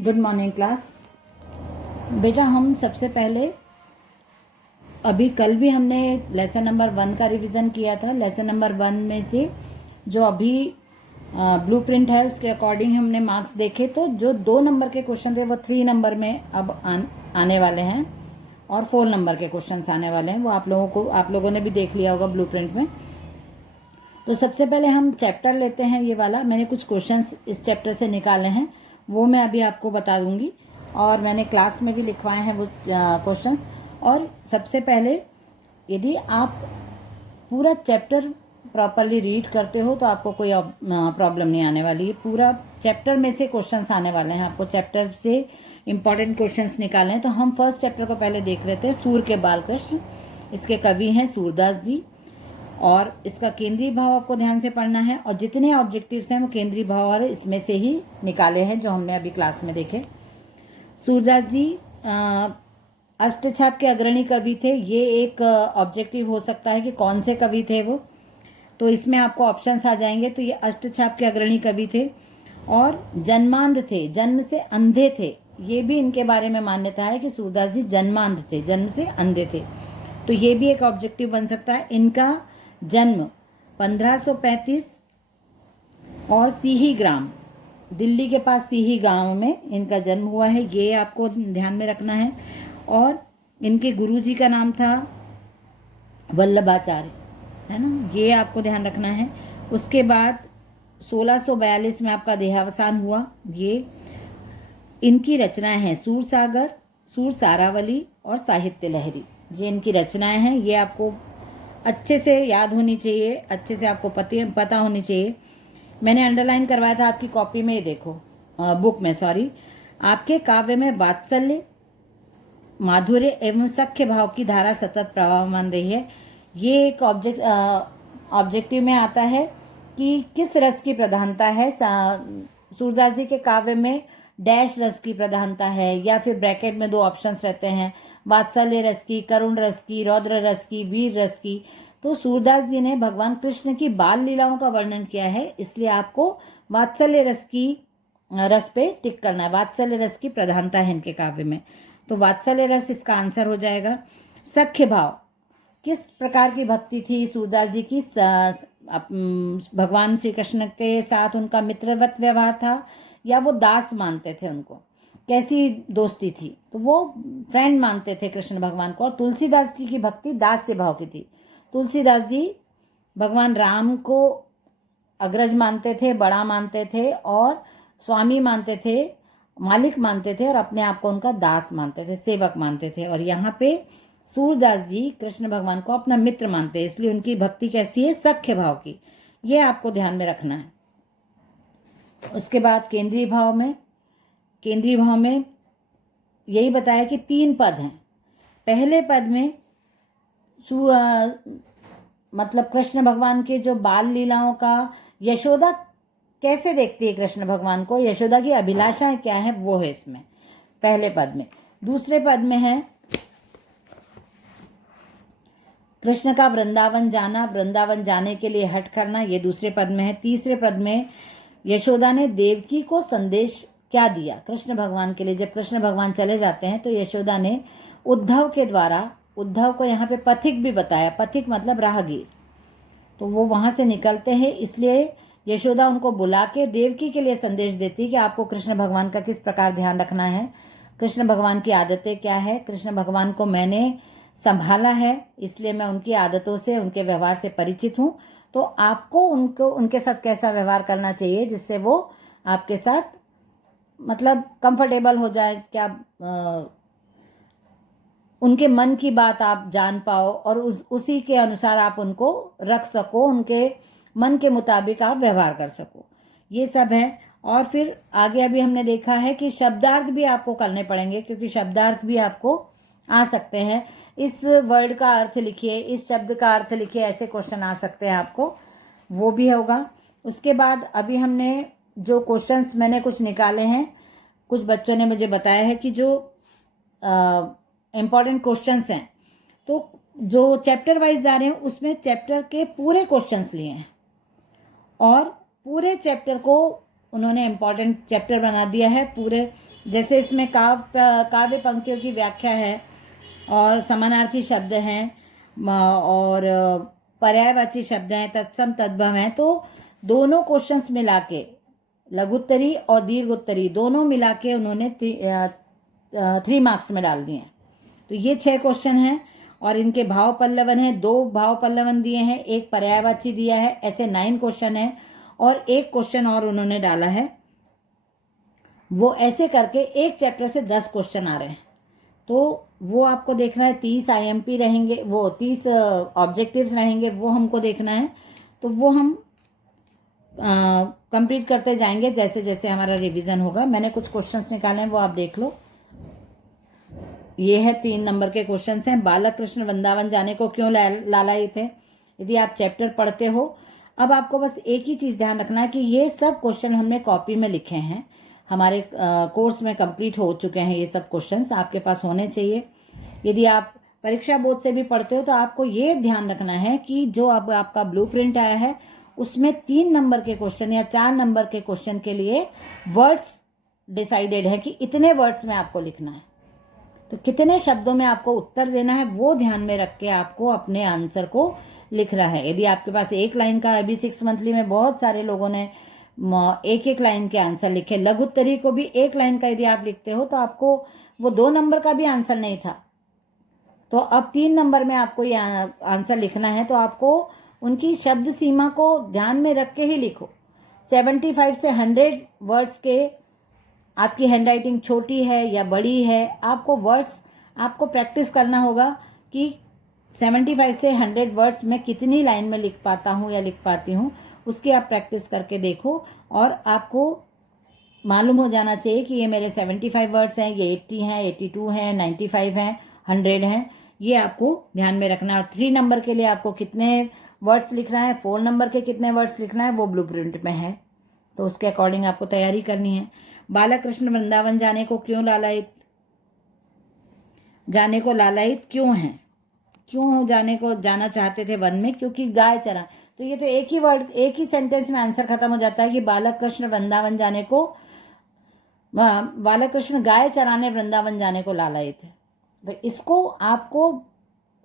Good morning class. बेटा हम सबसे पहले अभी कल भी हमने लेसन नंबर 1 का रिवीजन किया था। लेसन नंबर 1 में से जो अभी ब्लूप्रिंट है उसके अकॉर्डिंग हमने मार्क्स देखे, तो जो 2 नंबर के क्वेश्चन थे वो 3 नंबर में अब आने वाले हैं और 4 नंबर के क्वेश्चंस आने वाले हैं। वो आप लोगों ने भी देख लिया होगा ब्लूप्रिंट में। तो सबसे पहले हम चैप्टर लेते हैं ये वाला। मैंने कुछ क्वेश्चंस इस चैप्टर से निकाले हैं, वो मैं अभी आपको बता दूंगी और मैंने क्लास में भी लिखवाए हैं वो क्वेश्चंस। और सबसे पहले यदि आप पूरा चैप्टर प्रॉपरली रीड करते हो तो आपको कोई प्रॉब्लम नहीं आने वाली है। पूरा चैप्टर में से क्वेश्चंस आने वाले हैं, आपको चैप्टर से इंपॉर्टेंट क्वेश्चंस निकाले हैं। तो हम फर्स्ट चैप्टर को पहले देख लेते हैं। सूर के बाल कृष्ण, इसके कवि हैं सूरदास जी और इसका केंद्रीय भाव आपको ध्यान से पढ़ना है और जितने ऑब्जेक्टिव्स हैं वो केंद्रीय भाव और इसमें से ही निकाले हैं जो हमने अभी क्लास में देखे। सूरदास जी अष्टछाप के अग्रणी कवि थे। ये एक ऑब्जेक्टिव हो सकता है कि कौन से कवि थे वो, तो इसमें आपको ऑप्शंस आ जाएंगे। तो ये अष्टछाप के अग्रणी कवि थे और जन्मांध थे, जन्म से अंधे थे। ये भी इनके बारे में मान्यता है कि सूरदास जी जन्मांध थे, जन्म से अंधे थे। तो ये भी एक ऑब्जेक्टिव बन सकता है। इनका जन्म 1535 और सीही ग्राम, दिल्ली के पास सीही गांव में इनका जन्म हुआ है, ये आपको ध्यान में रखना है। और इनके गुरुजी का नाम था वल्लभाचार्य, है ना, ये आपको ध्यान रखना है। उसके बाद 1642 में आपका देहावसान हुआ। ये इनकी रचनाएं हैं सूर सागर, सूर सारावली और साहित्य लहरी। ये इनकी रचनाएं हैं, ये आपको अच्छे से याद होनी चाहिए, अच्छे से आपको पता होनी चाहिए। मैंने अंडरलाइन करवाया था आपकी कॉपी में, ये देखो बुक में, सॉरी। आपके काव्य में वात्सल्य, माधुर्य एवं सख्य भाव की धारा सतत प्रवाहमान रही है। ये एक ऑब्जेक्टिव में आता है कि किस रस की प्रधानता है। सूरदास जी के काव्य में डैश रस की प्रधानता है या फिर ब्रैकेट में 2 ऑप्शंस रहते हैं, वात्सल्य रस की, करुण रस की, रौद्र रस की, वीर रस की। तो सूरदास जी ने भगवान कृष्ण की बाल लीलाओं का वर्णन किया है, इसलिए आपको वात्सल्य रस पे टिक करना है। वात्सल्य रस की प्रधानता है इनके काव्य में, तो वात्सल्य रस इसका आंसर हो जाएगा। सख्य भाव, किस प्रकार की भक्ति थी सूरदास जी की। भगवान श्री कृष्ण के साथ उनका मित्रवत व्यवहार था या वो दास मानते थे उनको, कैसी दोस्ती थी, तो वो फ्रेंड मानते थे कृष्ण भगवान को। और तुलसीदास जी की भक्ति दास्य भाव की थी। तुलसीदास जी भगवान राम को अग्रज मानते थे, बड़ा मानते थे और स्वामी मानते थे, मालिक मानते थे और अपने आप को उनका दास मानते थे, सेवक मानते थे। और यहाँ पे सूरदास जी कृष्ण भगवान को अपना मित्र मानते हैं, इसलिए उनकी भक्ति कैसी है, सख्य भाव की। ये आपको ध्यान में रखना है। उसके बाद केंद्रीय भाव में यही बताया कि 3 पद हैं। पहले पद में मतलब कृष्ण भगवान के जो बाल लीलाओं का, यशोदा कैसे देखती है कृष्ण भगवान को, यशोदा की अभिलाषाएं क्या है, वो है इसमें पहले पद में। दूसरे पद में है कृष्ण का वृंदावन जाना, वृंदावन जाने के लिए हट करना, ये दूसरे पद में है। तीसरे पद में यशोदा ने देवकी को संदेश क्या दिया कृष्ण भगवान के लिए। जब कृष्ण भगवान चले जाते हैं तो यशोदा ने उद्धव के द्वारा, उद्धव को यहाँ पे पथिक भी बताया, पथिक मतलब राहगीर, तो वो वहां से निकलते हैं, इसलिए यशोदा उनको बुला के देवकी के लिए संदेश देती कि आपको कृष्ण भगवान का किस प्रकार ध्यान रखना है, कृष्ण भगवान की आदतें क्या है। कृष्ण भगवान को मैंने संभाला है, इसलिए मैं उनकी आदतों से, उनके व्यवहार से परिचित हूँ, तो आपको उनके साथ कैसा व्यवहार करना चाहिए जिससे वो आपके साथ मतलब कंफर्टेबल हो जाए, क्या उनके मन की बात आप जान पाओ और उसी के अनुसार आप उनको रख सको, उनके मन के मुताबिक आप व्यवहार कर सको, ये सब है। और फिर आगे अभी हमने देखा है कि शब्दार्थ भी आपको करने पड़ेंगे, क्योंकि शब्दार्थ भी आपको आ सकते हैं। इस वर्ड का अर्थ लिखिए, इस शब्द का अर्थ लिखिए, ऐसे क्वेश्चन आ सकते हैं आपको, वो भी होगा। उसके बाद अभी हमने जो क्वेश्चंस मैंने कुछ निकाले हैं, कुछ बच्चों ने मुझे बताया है कि जो इम्पॉर्टेंट क्वेश्चंस हैं, तो जो चैप्टर वाइज जा रहे हैं उसमें चैप्टर के पूरे क्वेश्चंस लिए हैं और पूरे चैप्टर को उन्होंने इम्पॉर्टेंट चैप्टर बना दिया है। पूरे जैसे इसमें काव्य पंक्तियों की व्याख्या है और समानार्थी शब्द हैं और पर्यायवाची शब्द हैं, तत्सम तद्भव हैं। तो दोनों क्वेश्चंस मिला के, लघुत्तरी और दीर्घोत्तरी दोनों मिला के उन्होंने 3 मार्क्स में डाल दिए हैं। तो ये 6 क्वेश्चन हैं और इनके भाव पल्लवन हैं, 2 भाव पल्लवन दिए हैं, एक पर्यायवाची दिया है। ऐसे 9 क्वेश्चन हैं और एक क्वेश्चन और उन्होंने डाला है। वो ऐसे करके एक चैप्टर से 10 क्वेश्चन आ रहे हैं। तो वो आपको देखना है। 30 IMP रहेंगे, वो 30 ऑब्जेक्टिव्स रहेंगे, वो हमको देखना है। तो वो हम कंप्लीट करते जाएंगे जैसे जैसे हमारा रिवीजन होगा। मैंने कुछ क्वेश्चंस निकाले हैं, वो आप देख लो। ये है 3 नंबर के क्वेश्चंस हैं। बालक कृष्ण वृंदावन जाने को क्यों लालायित थे। यदि आप चैप्टर पढ़ते हो, अब आपको बस एक ही चीज ध्यान रखना है कि ये सब क्वेश्चन हमने कॉपी में लिखे हैं, हमारे कोर्स में कंप्लीट हो चुके हैं। ये सब क्वेश्चंस आपके पास होने चाहिए। यदि आप परीक्षा बोर्ड से भी पढ़ते हो तो आपको ये ध्यान रखना है कि जो अब आपका ब्लूप्रिंट आया है उसमें 3 नंबर के क्वेश्चन या 4 नंबर के क्वेश्चन के लिए वर्ड्स डिसाइडेड है कि इतने वर्ड्स में आपको लिखना है। तो कितने शब्दों में आपको उत्तर देना है वो ध्यान में रख के आपको अपने आंसर को लिखना है। यदि आपके पास एक लाइन का, अभी 6 मंथली में बहुत सारे लोगों ने एक एक लाइन के आंसर लिखे। लघुत्तरी को भी एक लाइन का यदि आप लिखते हो तो आपको वो 2 नंबर का भी आंसर नहीं था। तो अब 3 नंबर में आपको ये आंसर लिखना है। तो आपको उनकी शब्द सीमा को ध्यान में रख के ही लिखो। 75 से 100 वर्ड्स के, आपकी हैंडराइटिंग छोटी है या बड़ी है, आपको वर्ड्स आपको प्रैक्टिस करना होगा कि 75 से 100 वर्ड्स में कितनी लाइन में लिख पाता हूँ या लिख पाती हूँ, उसकी आप प्रैक्टिस करके देखो। और आपको मालूम हो जाना चाहिए कि ये मेरे 75 वर्ड्स हैं, ये 80 हैं, 82 हैं, 95 हैं, 100 हैं। ये आपको ध्यान में रखना है। और 3 नंबर के लिए आपको कितने वर्ड्स लिखना है, 4 नंबर के कितने वर्ड्स लिखना है, वो ब्लूप्रिंट में है। तो उसके अकॉर्डिंग आपको तैयारी करनी है। बालक कृष्ण वृंदावन जाने को लालायित क्यों हैं? क्यों जाना चाहते थे वन में? क्योंकि गाय चरा। तो ये तो एक ही वर्ड, एक ही सेंटेंस में आंसर खत्म हो जाता है कि बालक कृष्ण वृंदावन जाने को, बालक कृष्ण गाय चराने वृंदावन जाने को लालायित थे। तो इसको आपको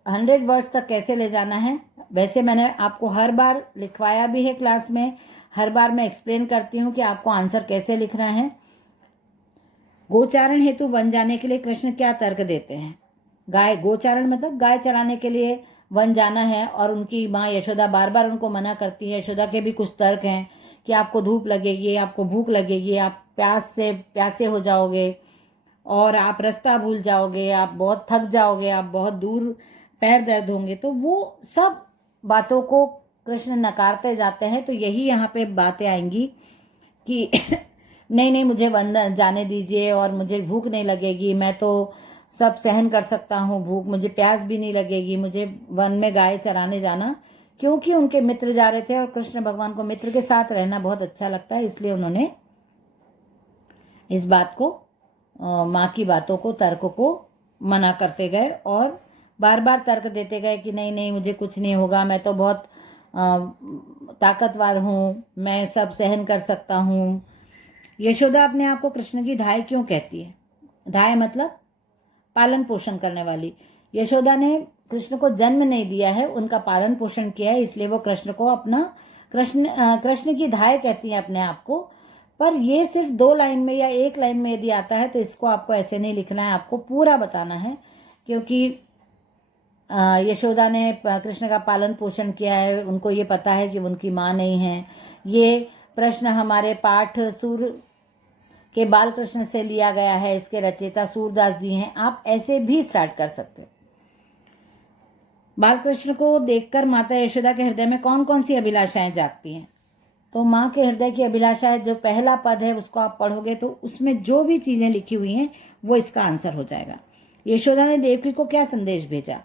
100 वर्ड्स तक कैसे ले जाना है, वैसे मैंने आपको हर बार लिखवाया भी है क्लास में। हर बार मैं एक्सप्लेन करती हूँ कि आपको आंसर कैसे लिखना है। गोचारण हेतु वन जाने के लिए कृष्ण क्या तर्क देते हैं? गोचारण मतलब गाय चराने के लिए वन जाना है और उनकी माँ यशोदा बार बार उनको मना करती है। यशोदा के भी कुछ तर्क हैं कि आपको धूप लगेगी, आपको भूख लगेगी, आप प्यासे हो जाओगे और आप रास्ता भूल जाओगे, आप बहुत थक जाओगे, आप बहुत दूर, पैर दर्द होंगे। तो वो सब बातों को कृष्ण नकारते जाते हैं। तो यही यहाँ पे बातें आएंगी कि नहीं मुझे वन जाने दीजिए और मुझे भूख नहीं लगेगी, मैं तो सब सहन कर सकता हूँ, भूख, मुझे प्यास भी नहीं लगेगी, मुझे वन में गाय चराने जाना। क्योंकि उनके मित्र जा रहे थे और कृष्ण भगवान को मित्र के साथ रहना बहुत अच्छा लगता है, इसलिए उन्होंने इस बात को, माँ की बातों को, तर्क को मना करते गए और बार बार तर्क देते गए कि नहीं मुझे कुछ नहीं होगा, मैं तो बहुत ताकतवर हूँ, मैं सब सहन कर सकता हूँ। यशोदा अपने आप को कृष्ण की धाय क्यों कहती है? धाय मतलब पालन पोषण करने वाली। यशोदा ने कृष्ण को जन्म नहीं दिया है, उनका पालन पोषण किया है, इसलिए वो कृष्ण को अपना कृष्ण की धाय कहती है अपने आप को। पर ये सिर्फ 2 लाइन में या 1 लाइन में यदि आता है तो इसको आपको ऐसे नहीं लिखना है, आपको पूरा बताना है। क्योंकि यशोदा ने कृष्ण का पालन पोषण किया है, उनको ये पता है कि उनकी माँ नहीं है। ये प्रश्न हमारे पाठ सूर के बाल कृष्ण से लिया गया है, इसके रचयिता सूरदास जी हैं। आप ऐसे भी स्टार्ट कर सकते हैं। बाल कृष्ण को देखकर माता यशोदा के हृदय में कौन कौन सी अभिलाषाएं जागती हैं? तो माँ के हृदय की अभिलाषा है, जो पहला पद है उसको आप पढ़ोगे तो उसमें जो भी चीजें लिखी हुई हैं वो इसका आंसर हो जाएगा। यशोदा ने देवकी को क्या संदेश भेजा?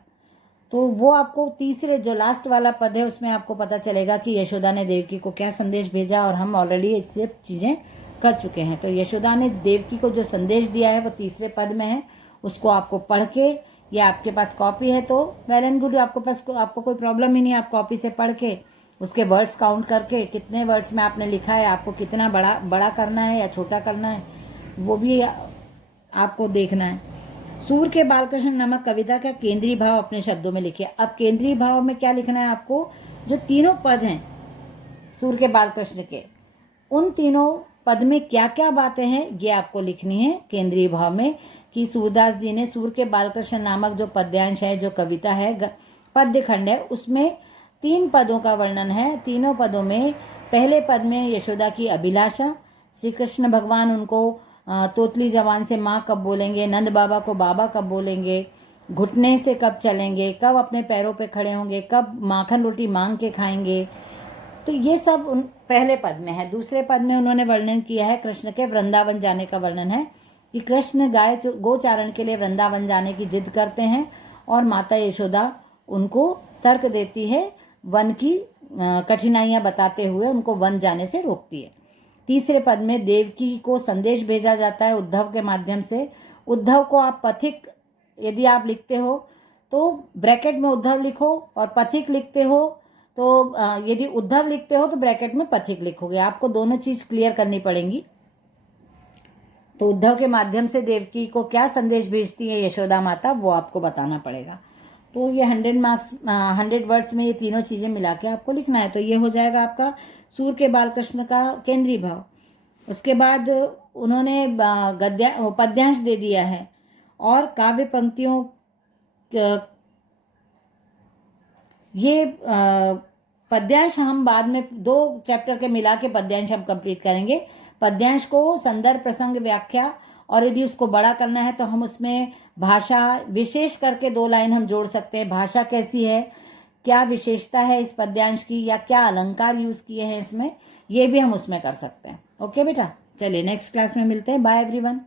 तो वो आपको तीसरे, जो लास्ट वाला पद है उसमें आपको पता चलेगा कि यशोदा ने देवकी को क्या संदेश भेजा, और हम ऑलरेडी ये चीजें कर चुके हैं। तो यशोदा ने देवकी को जो संदेश दिया है वो तीसरे पद में है, उसको आपको पढ़ के, या आपके पास कॉपी है तो वेल एंड गुड, आपको कोई प्रॉब्लम ही नहीं, आप कॉपी से पढ़ के उसके वर्ड्स काउंट करके कितने वर्ड्स में आपने लिखा है, आपको कितना बड़ा करना है या छोटा करना है, वो भी आपको देखना है। सूर के बालकृष्ण नामक कविता का केंद्रीय भाव अपने शब्दों में लिखिए। अब केंद्रीय भाव में क्या लिखना है आपको, जो तीनों पद हैं सूर के बालकृष्ण के, उन तीनों पद में क्या क्या बातें हैं ये आपको लिखनी है केंद्रीय भाव में। कि सूरदास जी ने सूर के बालकृष्ण नामक जो पद्यांश है, जो कविता है, पद्य खंड है, उसमें 3 पदों का वर्णन है। तीनों पदों में पहले पद में यशोदा की अभिलाषा, श्री कृष्ण भगवान उनको तोतली जबान से माँ कब बोलेंगे, नंद बाबा को बाबा कब बोलेंगे, घुटने से कब चलेंगे, कब अपने पैरों पे खड़े होंगे, कब माखन रोटी मांग के खाएंगे, तो ये सब उन पहले पद में है। दूसरे पद में उन्होंने वर्णन किया है कृष्ण के वृंदावन जाने का वर्णन है कि कृष्ण गाय गोचारण के लिए वृंदावन जाने की जिद करते हैं और माता यशोदा उनको तर्क देती है, वन की कठिनाइयां बताते हुए उनको वन जाने से रोकती है। तीसरे पद में देवकी को संदेश भेजा जाता है उद्धव के माध्यम से। उद्धव को आप पथिक यदि आप लिखते हो तो ब्रैकेट में उद्धव लिखो, और पथिक लिखते हो तो यदि उद्धव लिखते हो तो ब्रैकेट में पथिक लिखोगे। आपको दोनों चीज क्लियर करनी पड़ेंगी। तो उद्धव के माध्यम से देवकी को क्या संदेश भेजती है यशोदा माता, वो आपको बताना पड़ेगा। तो ये 100 वर्ड्स में ये तीनों चीजें मिला के आपको लिखना है। तो ये हो जाएगा आपका सूर के बालकृष्ण का केंद्रीय भाव। उसके बाद उन्होंने पद्यांश दे दिया है और काव्य पंक्तियों, ये पद्यांश हम बाद में 2 चैप्टर के मिला के पद्यांश हम कंप्लीट करेंगे। पद्यांश को संदर्भ, प्रसंग, व्याख्या, और यदि उसको बड़ा करना है तो हम उसमें भाषा विशेष करके 2 लाइन हम जोड़ सकते हैं। भाषा कैसी है, क्या विशेषता है इस पद्यांश की, या क्या अलंकार यूज किए हैं इसमें, ये भी हम उसमें कर सकते हैं। ओके बेटा, चलिए नेक्स्ट क्लास में मिलते हैं। Bye everyone.